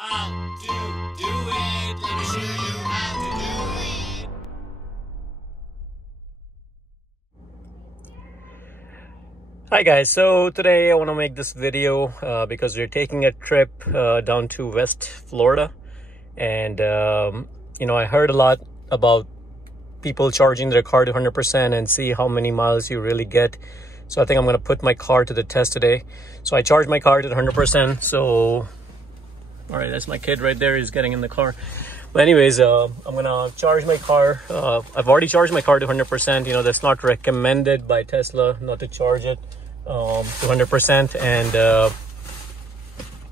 How to do it. Let me show you how to do it. Hi guys, so today I want to make this video because we're taking a trip down to West Florida, and I heard a lot about people charging their car to 100% and see how many miles you really get. So I think I'm going to put my car to the test today. So I charged my car to 100%. So all right, that's my kid right there. He's getting in the car. But anyways, I'm gonna charge my car. I've already charged my car to 100%. That's not recommended by Tesla, not to charge it to 100%. And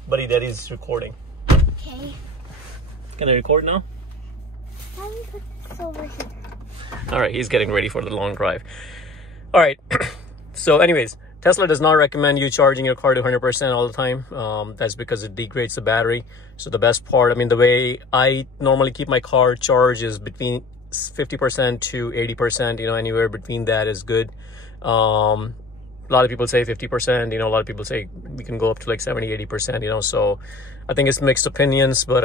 buddy, daddy's recording. Okay. Can I record now? Let me put this over here. All right, he's getting ready for the long drive. All right. So anyways, Tesla does not recommend you charging your car to 100% all the time. That's because it degrades the battery. So the best part, the way I normally keep my car charged is between 50% to 80%. Anywhere between that is good. A lot of people say 50%. A lot of people say we can go up to like 70-80%. So I think it's mixed opinions, but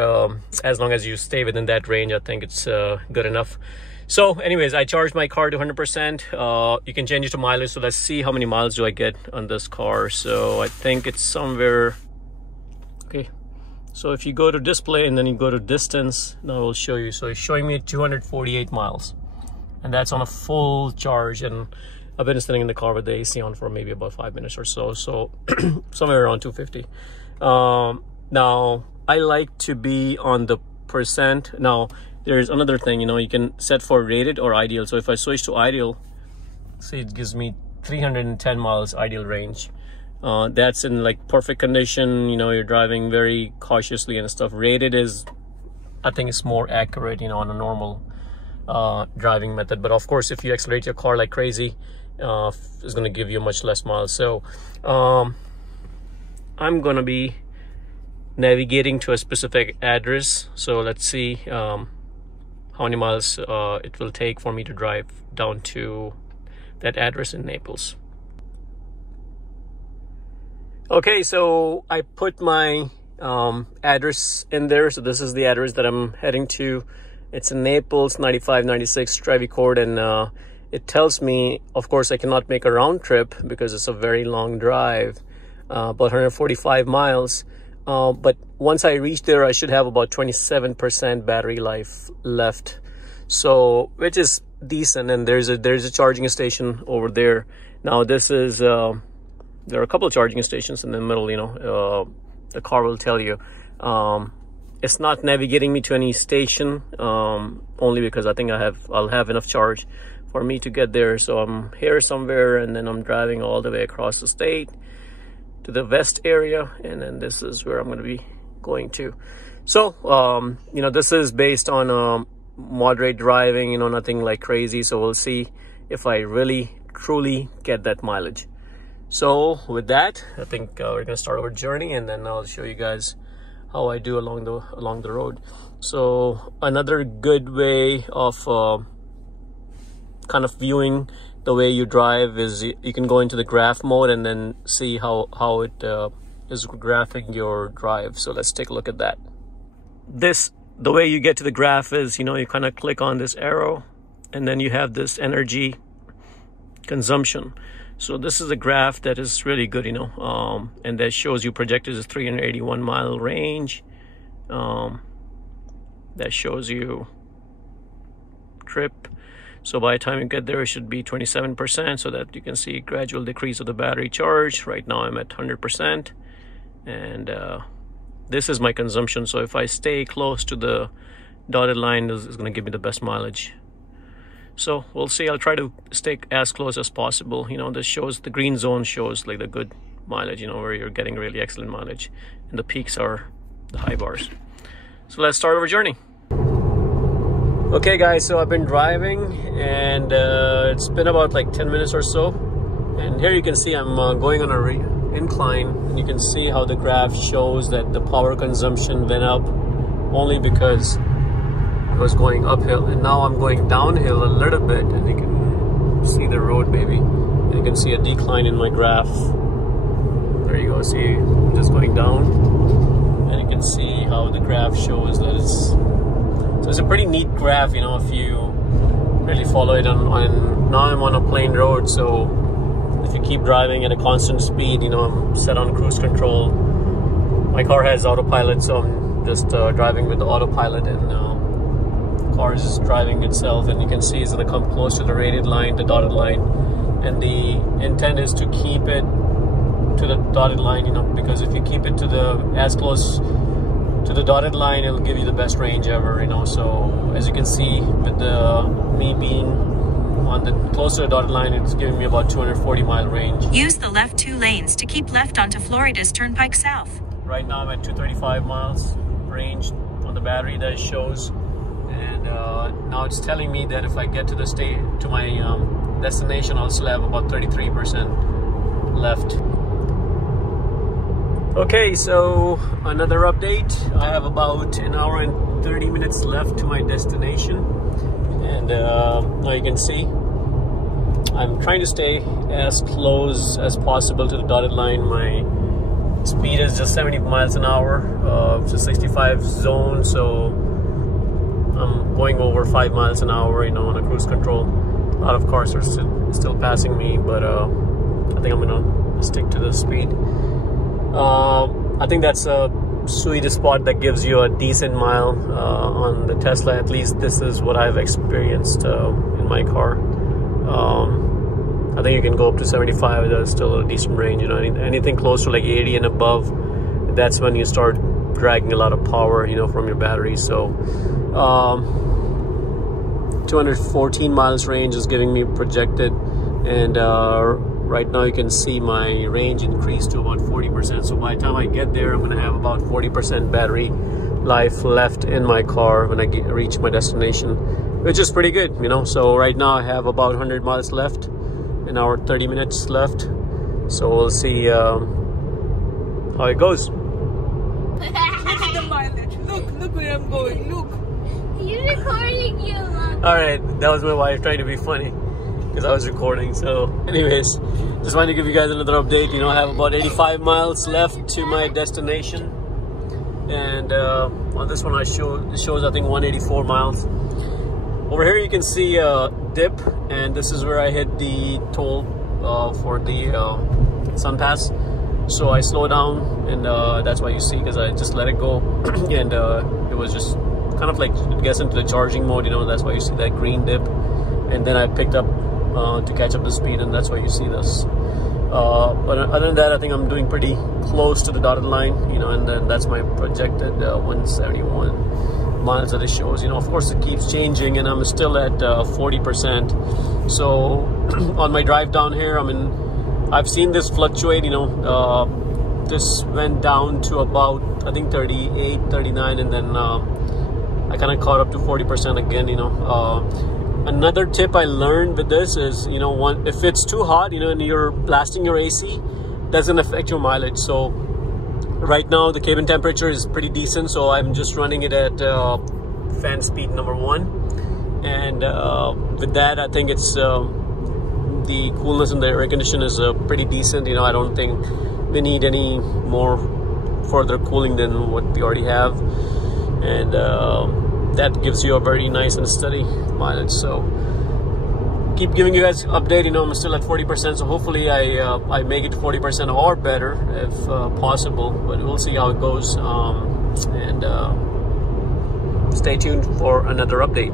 as long as you stay within that range, I think it's good enough. So anyways, I charged my car to 100%. You can change it to mileage. So let's see how many miles do I get on this car. So I think it's somewhere. Okay. So if you go to display and then you go to distance, now I will show you. So it's showing me 248 miles, and that's on a full charge. And I've been sitting in the car with the AC on for maybe about 5 minutes or so. So somewhere around 250. Now I like to be on the percent. Now there's another thing, you can set for rated or ideal. So if I switch to ideal, see, it gives me 310 miles ideal range. That's in like perfect condition, you're driving very cautiously and stuff. Rated is, I think it's more accurate, on a normal driving method. But of course, if you accelerate your car like crazy, it's going to give you much less miles. So I'm going to be navigating to a specific address. So let's see how many miles it will take for me to drive down to that address in Naples. Okay, so I put my address in there. So this is the address that I'm heading to. It's in Naples, 9596 Trevi Court, and it tells me, of course, I cannot make a round trip because it's a very long drive, about 145 miles. But once I reach there, I should have about 27% battery life left, so which is decent. And there's a charging station over there. Now this is there are a couple of charging stations in the middle. The car will tell you. It's not navigating me to any station, only because I think I'll have enough charge for me to get there. So I'm here somewhere, and then I'm driving all the way across the state to the west area, and then this is where I'm going to be going to. So this is based on moderate driving, nothing like crazy. So we'll see if I really truly get that mileage. So with that, I think we're going to start our journey, and then I'll show you guys how I do along the road. So another good way of kind of viewing the way you drive is you can go into the graph mode and then see how it is graphing your drive. So let's take a look at that. The way you get to the graph is, you kind of click on this arrow, and then you have this energy consumption. So this is a graph that is really good, and that shows you projected as 381 mile range. That shows you trip. So by the time you get there, it should be 27%, so that you can see gradual decrease of the battery charge. Right now I'm at 100%, and this is my consumption. So if I stay close to the dotted line, this is going to give me the best mileage. So we'll see. I'll try to stay as close as possible. This shows, the green zone shows like the good mileage, where you're getting really excellent mileage, and the peaks are the high bars. So let's start our journey. Okay guys, so I've been driving, and it's been about like 10 minutes or so, and here you can see I'm going on a incline, and you can see how the graph shows that the power consumption went up only because it was going uphill, and now I'm going downhill a little bit, and you can see the road maybe, and you can see a decline in my graph. There you go, see, I'm just going down, and you can see how the graph shows that it's a pretty neat graph, you know, if you really follow it on now I'm on a plain road, so if you keep driving at a constant speed, you know, I'm set on cruise control. My car has autopilot, so I'm just driving with the autopilot, and the car is driving itself, and you can see it's going to come close to the rated line, the dotted line, and the intent is to keep it to the dotted line, you know, because if you keep it to as close to the dotted line, it'll give you the best range ever, you know. So as you can see, with me being on the close to the dotted line, it's giving me about 240-mile range. Use the left 2 lanes to keep left onto Florida's Turnpike South. Right now I'm at 235 miles range on the battery that it shows, and now it's telling me that if I get to my destination, I'll still have about 33% left. Okay, so another update. I have about an hour and 30 minutes left to my destination, and now you can see I'm trying to stay as close as possible to the dotted line. My speed is just 70 miles an hour. It's a 65 zone, so I'm going over 5 miles an hour, you know, on a cruise control. A lot of cars are still passing me, but I think I'm gonna stick to the speed. I think that's a sweet spot that gives you a decent mile on the Tesla. At least this is what I've experienced in my car. I think you can go up to 75. That's still a decent range, you know. Anything close to like 80 and above, that's when you start dragging a lot of power, you know, from your battery. So 214 miles range is giving me projected, and right now you can see my range increase to about 40%. So by the time I get there, I'm going to have about 40% battery life left in my car when I reach my destination, which is pretty good, you know. So right now I have about 100 miles left, an hour 30 minutes left. So we'll see how it goes. Look at the mileage. Look where I'm going. Look. He's recording you, Mom. All right, that was my wife trying to be funny because I was recording. So anyways, just wanted to give you guys another update. You know, I have about 85 miles left to my destination, and on this one it shows I think 184 miles. Over here you can see a dip, and this is where I hit the toll for the Sun Pass. So I slow down, and that's why you see, because I just let it go, and it was just kind of like it gets into the charging mode, you know. That's why you see that green dip, and then I picked up to catch up the speed, and that's why you see this. But other than that, I think I'm doing pretty close to the dotted line, you know, and then that's my projected 171 miles that it shows. You know, of course it keeps changing, and I'm still at 40%. So on my drive down here, I've seen this fluctuate, you know. This went down to about, I think, 38, 39, and then I kind of caught up to 40% again, you know. Another tip I learned with this is, you know, if it's too hot, you know, and you're blasting your AC, that's going to affect your mileage. So right now the cabin temperature is pretty decent, so I'm just running it at fan speed number 1, and with that I think it's the coolness in the air condition is pretty decent. You know, I don't think we need any more further cooling than what we already have, and that gives you a very nice and steady mileage. So keep giving you guys update. You know, I'm still at 40%, so hopefully I make it to 40% or better if possible, but we'll see how it goes, and stay tuned for another update.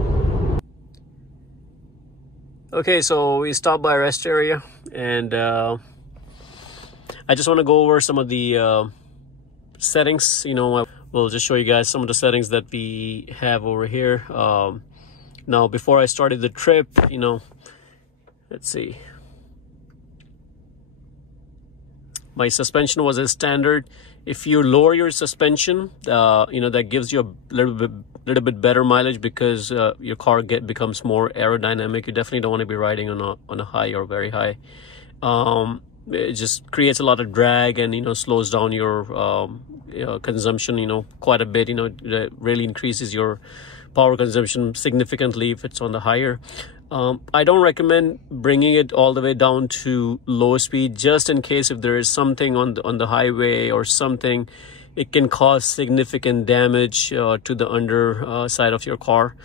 Okay, so we stopped by a rest area, and I just want to go over some of the settings. You know, we'll just show you guys some of the settings that we have over here. Now, before I started the trip, you know, let's see, my suspension was as standard. If you lower your suspension, you know, that gives you a little bit better mileage, because your car becomes more aerodynamic. You definitely don't want to be riding on a high or very high. It just creates a lot of drag, and, you know, slows down your consumption, you know, quite a bit. You know, it really increases your power consumption significantly if it's on the higher. I don't recommend bringing it all the way down to low speed, just in case if there is something on the highway or something, it can cause significant damage to the under side of your car.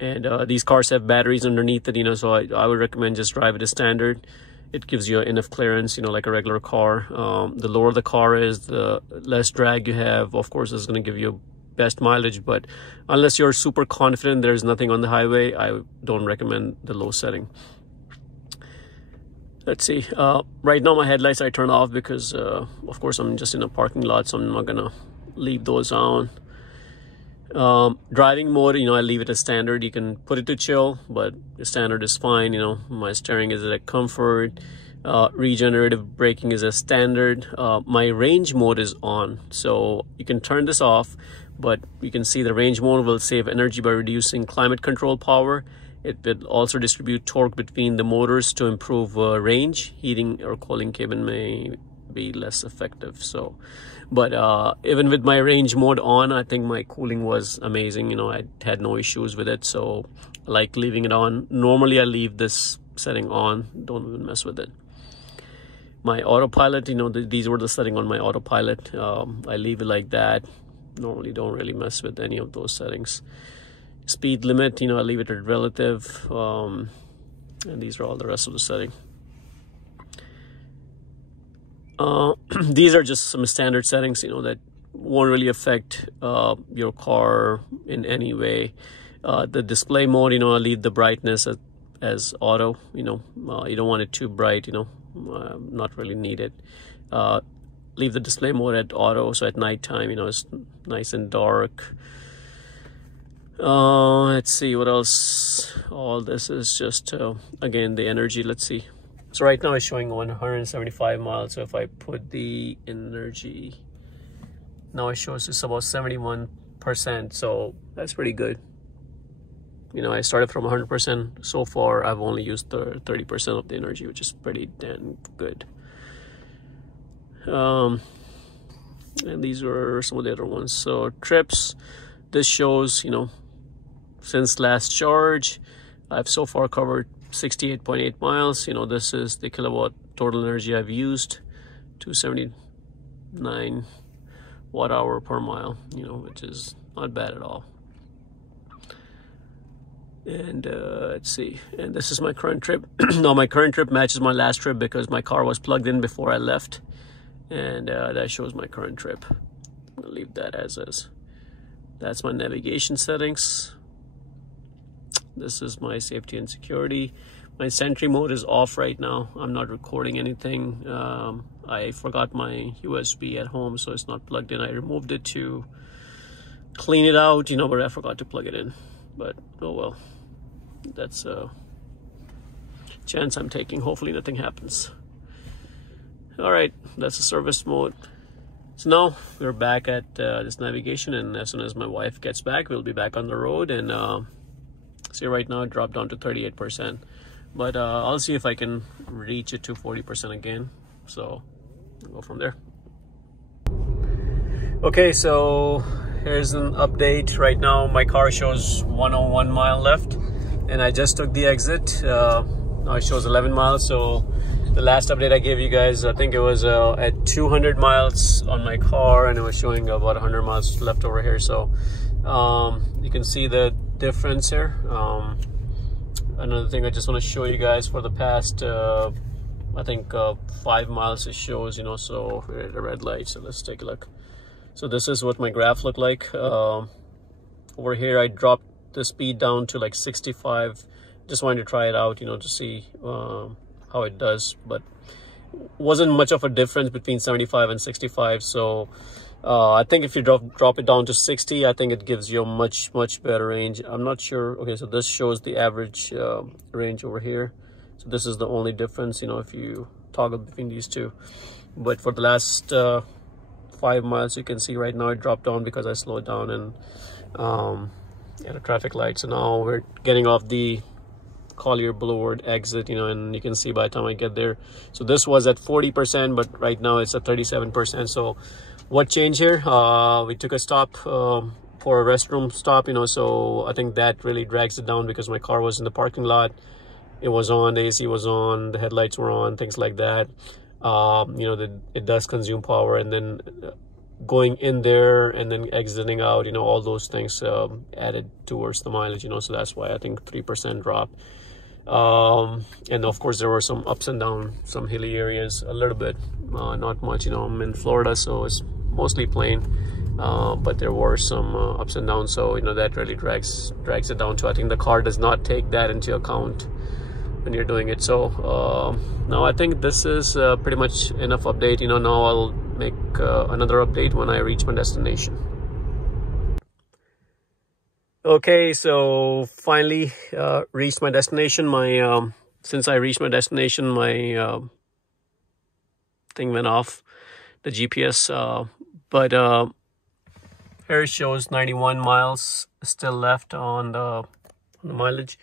And these cars have batteries underneath it, so I would recommend just drive it as standard. It gives you enough clearance, like a regular car. The lower the car is, the less drag you have. Of course, it's going to give you best mileage, but unless you're super confident there's nothing on the highway, I don't recommend the low setting. Let's see. Right now my headlights I turn off because, of course, I'm just in a parking lot, so I'm not going to leave those on. Driving mode, I leave it as standard. You can put it to chill, but the standard is fine. My steering is at comfort. Regenerative braking is a standard. My range mode is on, so you can turn this off, but you can see the range mode will save energy by reducing climate control power. It will also distribute torque between the motors to improve range. Heating or cooling cabin may be less effective. So, but even with my range mode on, I think my cooling was amazing. I had no issues with it, so I like leaving it on. Normally I leave this setting on, don't even mess with it. My autopilot, these were the setting on my autopilot. I leave it like that. Normally don't really mess with any of those settings. Speed limit, I leave it at relative, and these are all the rest of the setting. These are just some standard settings, that won't really affect your car in any way. The display mode, I leave the brightness as auto. You don't want it too bright, not really needed. Leave the display mode at auto, so at nighttime, it's nice and dark. Let's see what else. All this is just again the energy. Let's see. So right now it's showing 175 miles. So if I put the energy, now it shows it's about 71%. So that's pretty good. I started from 100%. So far I've only used 30% of the energy, which is pretty damn good. And these are some of the other ones. So trips, this shows, since last charge, I've so far covered 68.8 miles. This is the kilowatt total energy I've used, 279 watt hour per mile, which is not bad at all. And let's see, and this is my current trip. Now my current trip matches my last trip because my car was plugged in before I left, and that shows my current trip. I'll leave that as is. That's my navigation settings. This is my safety and security. My sentry mode is off right now. I'm not recording anything. I forgot my USB at home, so it's not plugged in. I removed it to clean it out, but I forgot to plug it in. But oh well, that's a chance I'm taking. Hopefully nothing happens. All right, that's the service mode. So now we're back at this navigation, and as soon as my wife gets back, we'll be back on the road. And see, right now it dropped down to 38%, but I'll see if I can reach it to 40% again. So we'll go from there. Okay, so here's an update. Right now my car shows 101 mile left, and I just took the exit. Now it shows 11 miles. So the last update I gave you guys, I think it was at 200 miles on my car, and it was showing about 100 miles left over here. So you can see the difference here. Another thing I just want to show you guys, for the past I think 5 miles it shows, so we're at a red light. So let's take a look. So this is what my graph looked like. Over here I dropped the speed down to like 65. Just wanted to try it out, to see how it does, but wasn't much of a difference between 75 and 65. So I think if you drop it down to 60, I think it gives you a much better range. I'm not sure. Okay, so this shows the average range over here. So this is the only difference, if you toggle between these two. But for the last 5 miles, you can see right now it dropped down because I slowed down and at a traffic light. So now we're getting off the Collier Boulevard exit, and you can see by the time I get there. So this was at 40%, but right now it's at 37%. So what changed here? We took a stop for a restroom stop, so I think that really drags it down because my car was in the parking lot. It was on, the AC was on, the headlights were on, things like that. It does consume power. And then going in there and then exiting out, all those things added towards the mileage, so that's why I think 3% drop. And of course there were some ups and downs, some hilly areas a little bit, not much. I'm in Florida, so it's mostly plain, but there were some ups and downs, so that really drags it down too. I think the car does not take that into account when you're doing it. So now I think this is pretty much enough update. Now I'll make another update when I reach my destination. Okay, so finally reached my destination. My since I reached my destination, my thing went off, the GPS, but here it shows 91 miles still left on the mileage.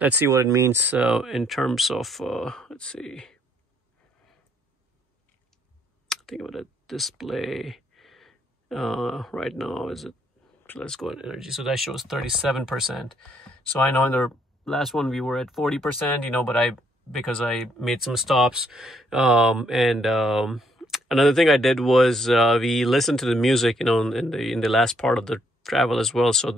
Let's see what it means in terms of let's see, I think about a display right now. Is it, let's go at energy. So that shows 37%. So I know in the last one we were at 40%, but because I made some stops, and another thing I did was we listened to the music, in the last part of the travel as well. So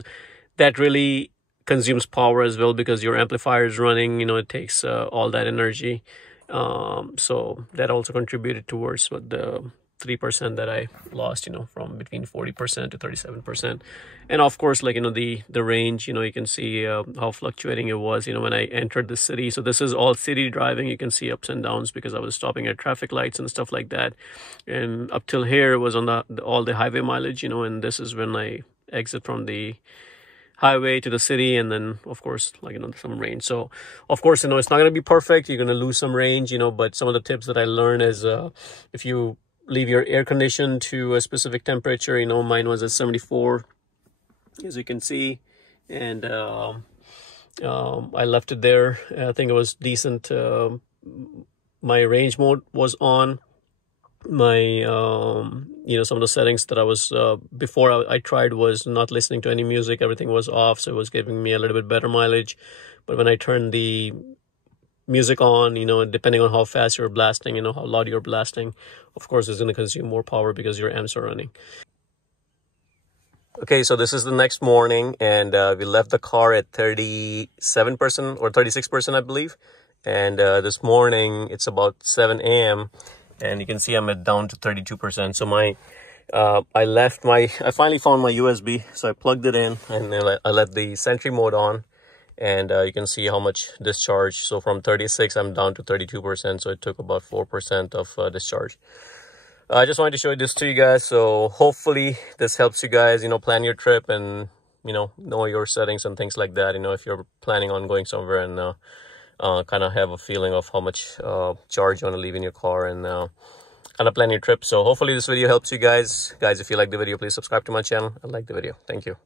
that really consumes power as well, because your amplifier is running, it takes all that energy. So that also contributed towards what the 3% that I lost, from between 40% to 37%. And of course, like, the range, you can see how fluctuating it was, when I entered the city. So this is all city driving. You can see ups and downs because I was stopping at traffic lights and stuff like that. And up till here was on all the highway mileage, and this is when I exit from the highway to the city, and then of course, like, some range. So of course, it's not going to be perfect. You're going to lose some range, but some of the tips that I learned is if you leave your air condition to a specific temperature, mine was at 74, as you can see, and I left it there. I think it was decent. My range mode was on. My some of the settings that I was before I tried was not listening to any music. Everything was off, so it was giving me a little bit better mileage. But when I turned the music on, depending on how fast you're blasting, how loud you're blasting, of course it's going to consume more power because your amps are running. Okay, so this is the next morning, and we left the car at 37% or 36%, I believe. And this morning it's about 7 a.m. and you can see I'm down to 32%. So I finally found my USB, so I plugged it in, and then I let the Sentry mode on. And you can see how much discharge. So from 36, I'm down to 32%. So it took about 4% of discharge. I just wanted to show this to you guys. So hopefully this helps you guys, plan your trip and, know your settings and things like that. If you're planning on going somewhere, and kind of have a feeling of how much charge you want to leave in your car, and kind of plan your trip. So hopefully this video helps you guys. Guys, if you like the video, please subscribe to my channel and like the video. Thank you.